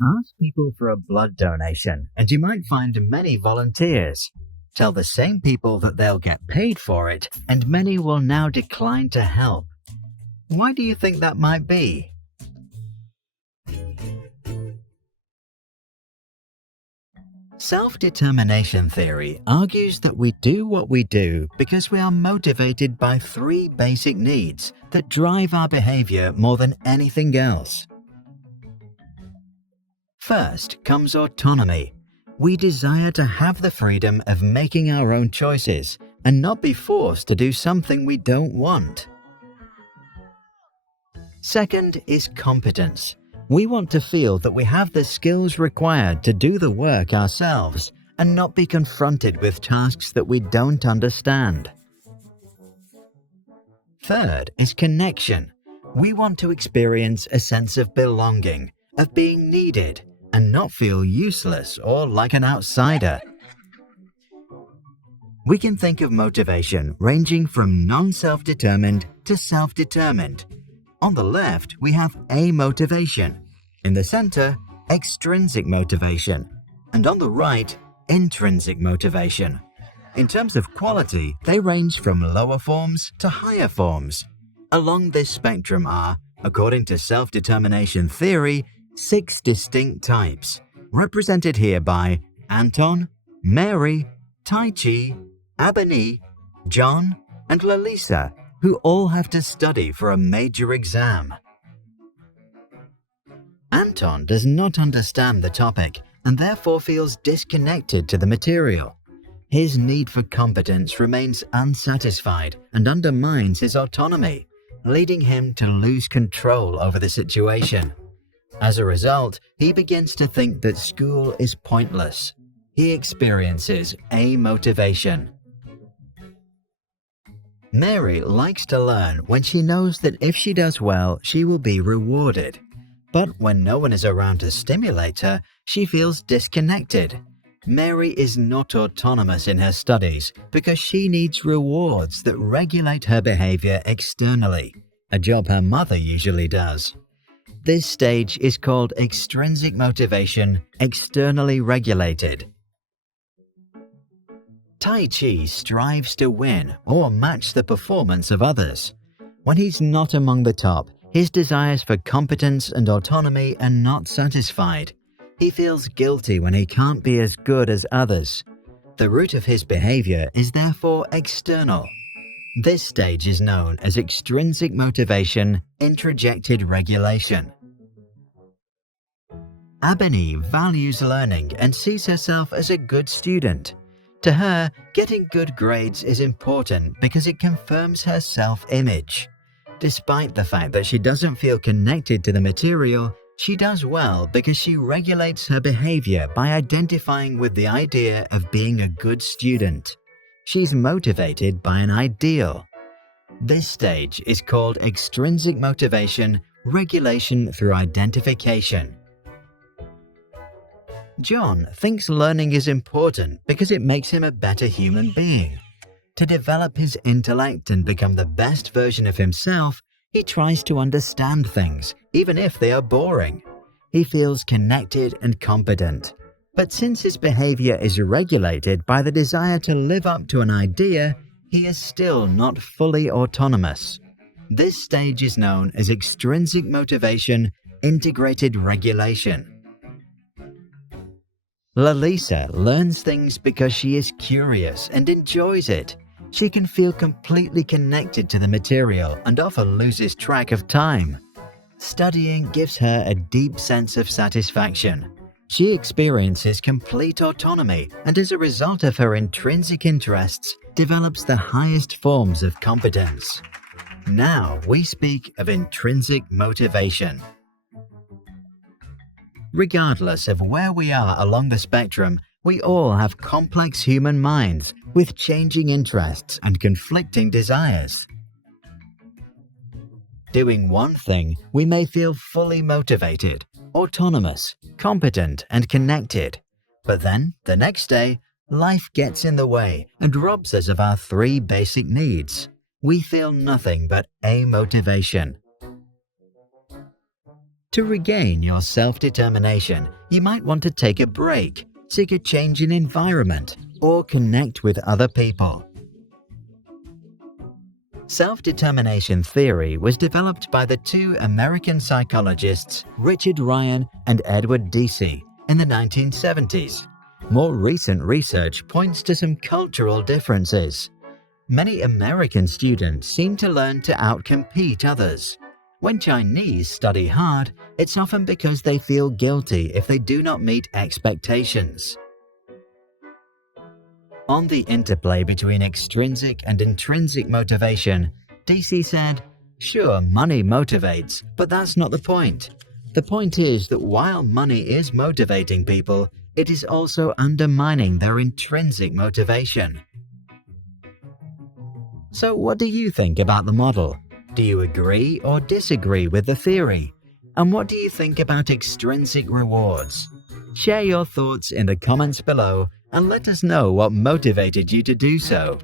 Ask people for a blood donation, and you might find many volunteers. Tell the same people that they'll get paid for it, and many will now decline to help. Why do you think that might be? Self-determination theory argues that we do what we do because we are motivated by three basic needs that drive our behavior more than anything else. First comes autonomy. We desire to have the freedom of making our own choices and not be forced to do something we don't want. Second is competence. We want to feel that we have the skills required to do the work ourselves and not be confronted with tasks that we don't understand. Third is connection. We want to experience a sense of belonging, of being needed, and not feel useless or like an outsider. We can think of motivation ranging from non-self-determined to self-determined. On the left, we have amotivation. In the center, extrinsic motivation. And on the right, intrinsic motivation. In terms of quality, they range from lower forms to higher forms. Along this spectrum are, according to self-determination theory, 6 distinct types, represented here by Anton, Mary, Tai Chi, Abani, John, and Lalisa, who all have to study for a major exam. Anton does not understand the topic and therefore feels disconnected to the material. His need for competence remains unsatisfied and undermines his autonomy, leading him to lose control over the situation. As a result, he begins to think that school is pointless. He experiences amotivation. Mary likes to learn when she knows that if she does well, she will be rewarded. But when no one is around to stimulate her, she feels disconnected. Mary is not autonomous in her studies because she needs rewards that regulate her behavior externally, a job her mother usually does. This stage is called extrinsic motivation, externally regulated. Tai Chi strives to win or match the performance of others. When he's not among the top, his desires for competence and autonomy are not satisfied. He feels guilty when he can't be as good as others. The root of his behavior is therefore external. This stage is known as extrinsic motivation, introjected regulation. Abani values learning and sees herself as a good student. To her, getting good grades is important because it confirms her self-image. Despite the fact that she doesn't feel connected to the material, she does well because she regulates her behavior by identifying with the idea of being a good student. She's motivated by an ideal. This stage is called extrinsic motivation, regulation through identification. John thinks learning is important because it makes him a better human being. To develop his intellect and become the best version of himself, he tries to understand things, even if they are boring. He feels connected and competent. But since his behavior is regulated by the desire to live up to an idea, he is still not fully autonomous. This stage is known as extrinsic motivation, integrated regulation. Lalisa learns things because she is curious and enjoys it. She can feel completely connected to the material and often loses track of time. Studying gives her a deep sense of satisfaction. She experiences complete autonomy and as a result of her intrinsic interests, develops the highest forms of competence. Now we speak of intrinsic motivation. Regardless of where we are along the spectrum, we all have complex human minds with changing interests and conflicting desires. Doing one thing, we may feel fully motivated, autonomous, competent, and connected. But then, the next day, life gets in the way and robs us of our 3 basic needs. We feel nothing but amotivation. To regain your self-determination, you might want to take a break, seek a change in environment, or connect with other people. Self-determination theory was developed by the two American psychologists Richard Ryan and Edward Deci in the 1970s. More recent research points to some cultural differences. Many American students seem to learn to outcompete others. When Chinese study hard, it's often because they feel guilty if they do not meet expectations. On the interplay between extrinsic and intrinsic motivation, Deci said, "Sure, money motivates, but that's not the point. The point is that while money is motivating people, it is also undermining their intrinsic motivation." So what do you think about the model? Do you agree or disagree with the theory? And what do you think about extrinsic rewards? Share your thoughts in the comments below and let us know what motivated you to do so.